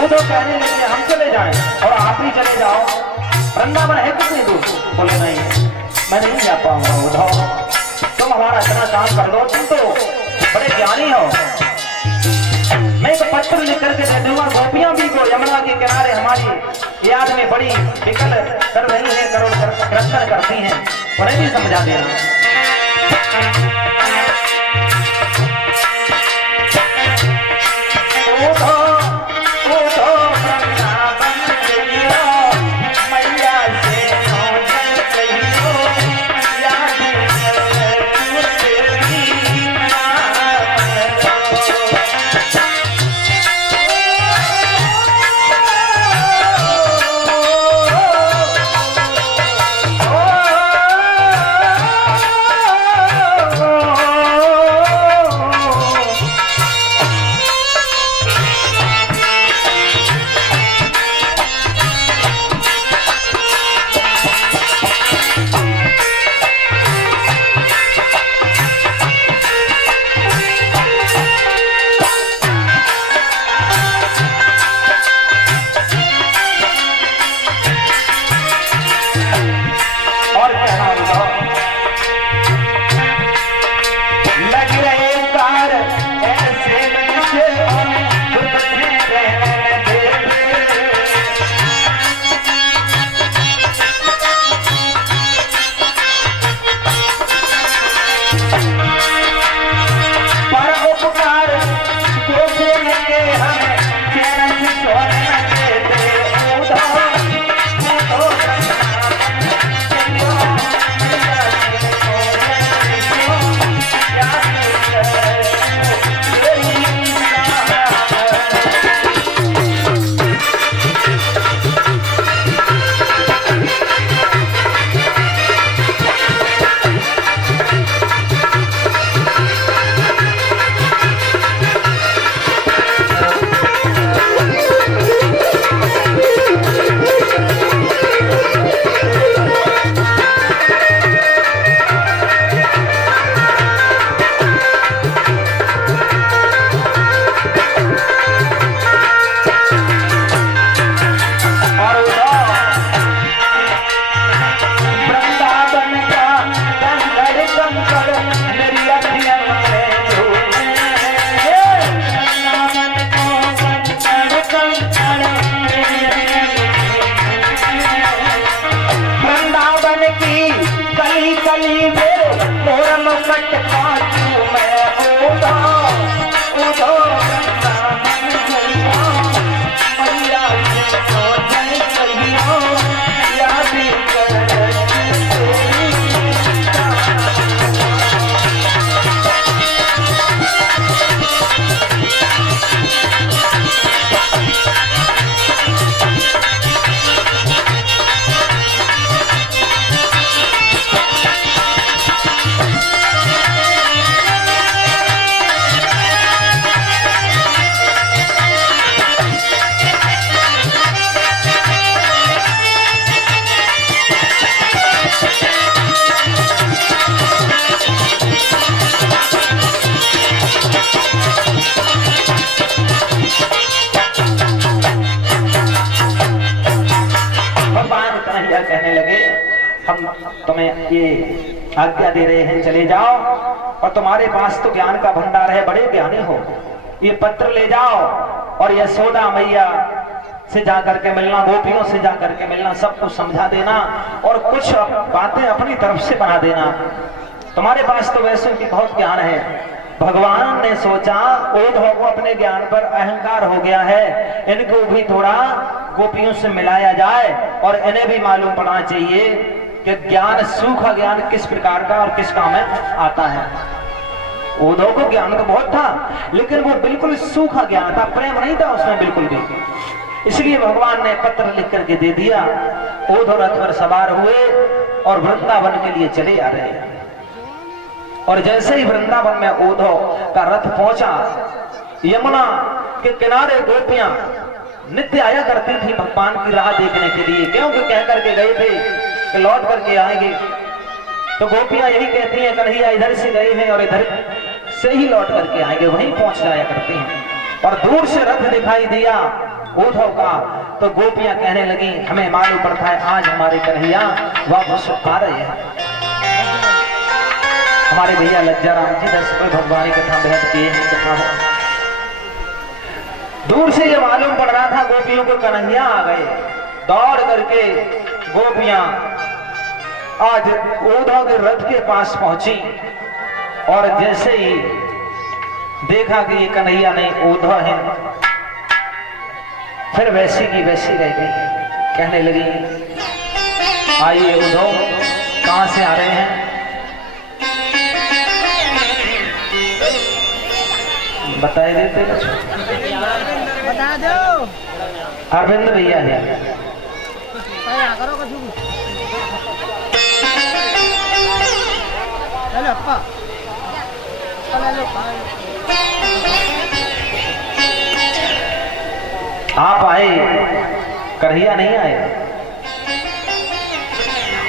वो तो कहने लगे हम चले जाएं और आप ही चले जाओ, वृंदावन है कितनी दूर? बोले नहीं मैं नहीं जा पाऊंगा उद्धव, तुम हमारा इतना काम कर दो, तुम तो बड़े ज्ञानी हो। मैं एक पत्र लिख करके दे दूंगा, गोपियां भी को यमुना के किनारे हमारी याद में बड़ी विकल कर रही है, करोड़ कीर्तन करती हैं, उन्हें भी समझा देना। कहने लगे हम तुम्हें ये आज्ञा दे रहे हैं चले जाओ, और तुम्हारे पास तो ज्ञान का भंडार है, बड़े ज्ञानी हो, ये पत्र ले जाओ और यशोदा मैया से जाकर के मिलना, गोपियों से जाकर के मिलना, सब कुछ समझा देना और कुछ बातें अपनी तरफ से बना देना। तुम्हारे पास तो वैसे की बहुत ज्ञान है। भगवान ने सोचा उद्धव को अपने ज्ञान पर अहंकार हो गया है, इनको भी थोड़ा गोपियों से मिलाया जाए और इन्हें भी मालूम पड़ना चाहिए कि ज्ञान, सूखा ज्ञान किस प्रकार का और किस काम में आता है। उद्धव को ज्ञान तो बहुत था, लेकिन वो बिल्कुल सूखा ज्ञान था, प्रेम नहीं था उसमें बिल्कुल भी। इसलिए भगवान ने पत्र लिख करके दे दिया। उद्धव रथ पर सवार हुए और वृंदावन के लिए चले आ रहे हैं। और जैसे ही वृंदावन में उद्धव का रथ पहुंचा, यमुना के किनारे गोपियां नित्य आया करती थी भगवान की राह देखने के लिए, क्योंकि कह करके गए थे कि लौट करके आएंगे। तो गोपियां यही कहती हैं कन्हैया इधर से गए हैं और इधर से ही लौट करके आएंगे, वहीं पहुंच जाया करती हैं। और दूर से रथ दिखाई दिया, उद्धव का, तो गोपियां कहने लगी हमें मालूम पड़ता है आज हमारे कन्हैया वापस आ रहे हैं। हमारे भैया लज्जा राम जी 10 रुपए भगवान की कथा बेहद किए हैं कथा है। दूर से ये मालूम पड़ रहा था गोपियों को कन्हैया आ गए। दौड़ करके गोपियां आज उद्धव के रथ के पास पहुंची और जैसे ही देखा कि ये कन्हैया नहीं उद्धव है, फिर वैसी की वैसी रह गई। कहने लगी आइए उद्धव कहां से आ रहे हैं? बताए देते बता दो। अरविंद भैया है। आप आए, कन्हैया नहीं आए।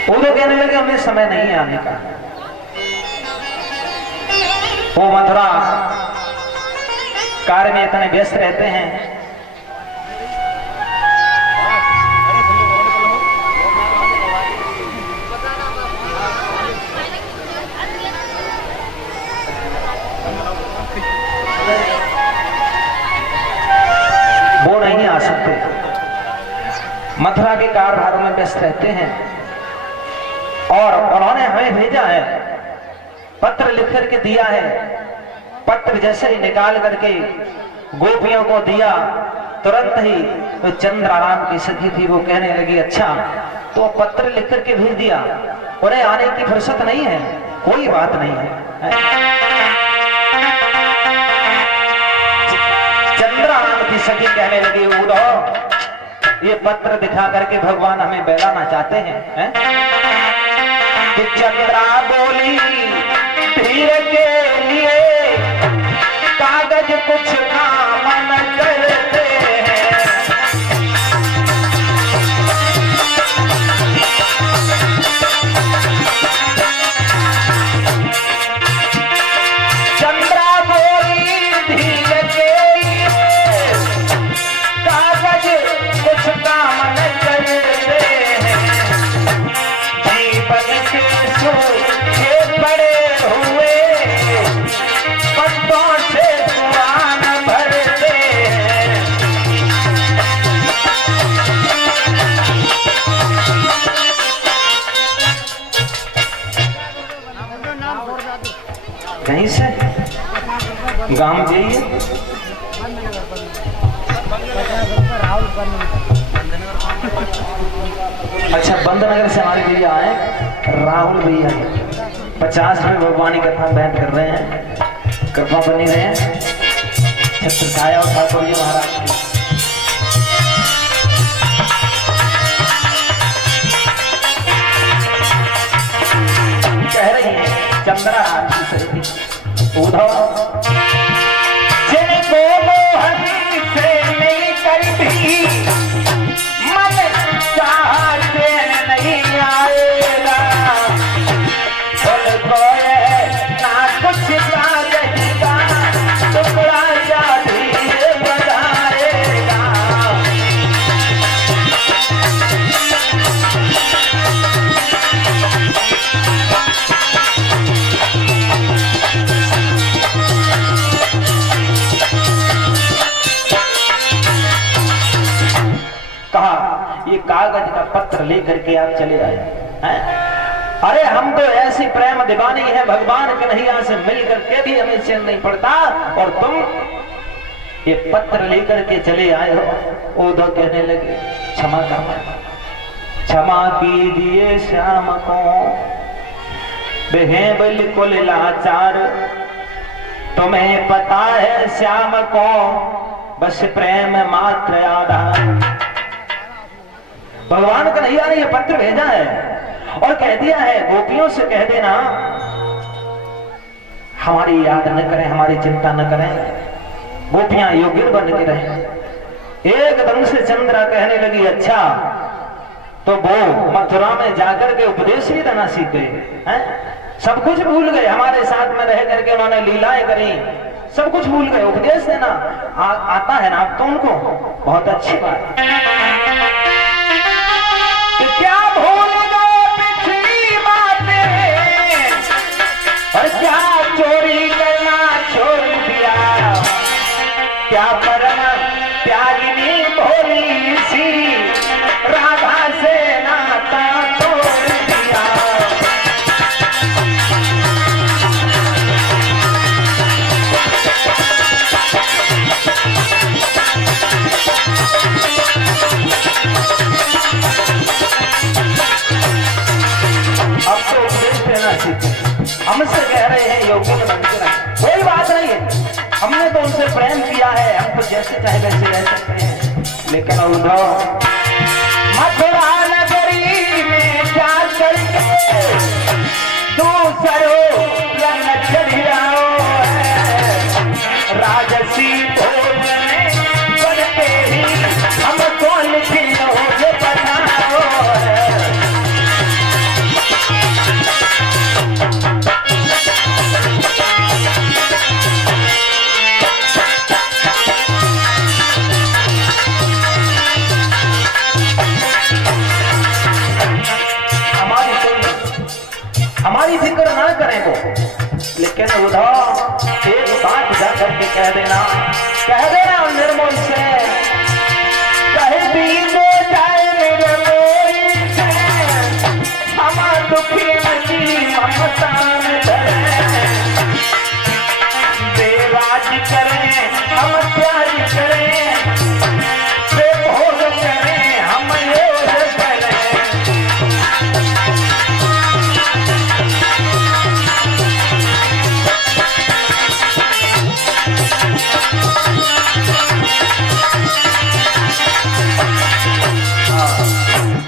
वो तो कहने लगे हमें समय नहीं है आने का। वो मथुरा कार्य में इतने व्यस्त रहते हैं। वो नहीं आ सकते, मथुरा के कार्यभारों में व्यस्त रहते हैं। और उन्होंने हमें भेजा है, पत्र लिख करके दिया है। पत्र जैसे ही निकाल करके गोपियों को दिया, तुरंत ही तो चंद्राराम की सखी थी, वो कहने लगी अच्छा तो पत्र लिख करके भेज दिया, उन्हें आने की फुर्सत नहीं है। कोई बात नहीं है। चंद्राराम की सखी कहने लगी उद्धव ये पत्र दिखा करके भगवान हमें बहलाना चाहते हैं, तो चंद्रा बोली धीर के लिए कागज कुछ काम न करते हैं। चंद्रा बोली धीर के लिए कागज कुछ काम न करते हैं। जीवन के सूखे पड़े हुए पत्तों से कुआन भरते हैं। कहीं से गांव जाइए। अच्छा बंदनगर से हमारे भैया आए, राहुल भैया 50 रुपए भगवान की कथा बैठ कर रहे हैं। कृपा बनी रहे छत्र छाया और ठाकुर जी महाराज की। कह रही है चंद्रा उद्धव जिनको मोहन से मिलकर भी मन चाहते नहीं आएगा, ना कुछ कागज़ का टुकड़ा जाती बनाएगा। कहा ये कागज का पत्र लेकर के आप चले आए हैं? अरे हम तो ऐसी प्रेम दीवानी है भगवान कन्हैया से मिलकर के भी हमें चैन नहीं पड़ता, और तुम ये पत्र लेकर के चले आए हो। उद्धव कहने लगे क्षमा करना, क्षमा कीजिए श्याम को, वे बिल्कुल लाचार, तुम्हें पता है श्याम को बस प्रेम मात्र आधार। भगवान कन्हैया ने ये पत्र भेजा है और कह दिया है गोपियों से कह देना हमारी याद न करें, हमारी चिंता न करें, गोपियां योग्य बन के रहें। एकदम से चंद्रा कहने लगी अच्छा तो वो मथुरा में जाकर के उपदेश भी देना सीख गए हैं। सब कुछ भूल गए, हमारे साथ में रह करके उन्होंने लीलाएं करी, सब कुछ भूल गए। उपदेश देना आता है ना आप तो उनको, बहुत अच्छी बात। कि क्या भूल गए पिछली बातें और क्या चोरी करना छोड़ दिया, क्या परम त्यागिनी भोली सी राधा से नाता तोड़ दिया। अब तो उपदेश देना सीखे, हमसे कह रहे हैं योगी ने बन के रहे, कोई बात नहीं है, हमने तो उनसे प्रेम किया है, हमको जैसे चाहे वैसे रह सकते हैं। लेकिन उद्धव मथुरा नगरी में जा करके दूसरों रंग चढ़ियाओ है, राजसी भोज में बनते ही हमको लिखियो ये बताओ है। हमारी फिक्र ना करें वो, लेकिन उद्धव एक बात जा करके कह देना निर्मल से, कहे भी दो जाए निर्मोही से, हम दुखी नची ममता में धरे, बेराज करें हम प्यार करें, बेभोग करें हम योग करें।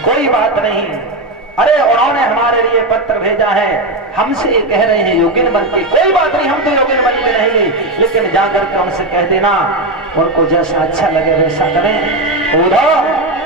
कोई बात नहीं, अरे उन्होंने हमारे लिए पत्र भेजा है, हमसे ये कह रहे हैं योगिन बन के, कोई बात नहीं, हम तो योगिन बन के रहेंगे, लेकिन जाकर के उनसे कह देना, उनको जैसा अच्छा लगे वैसा करें। उद्धव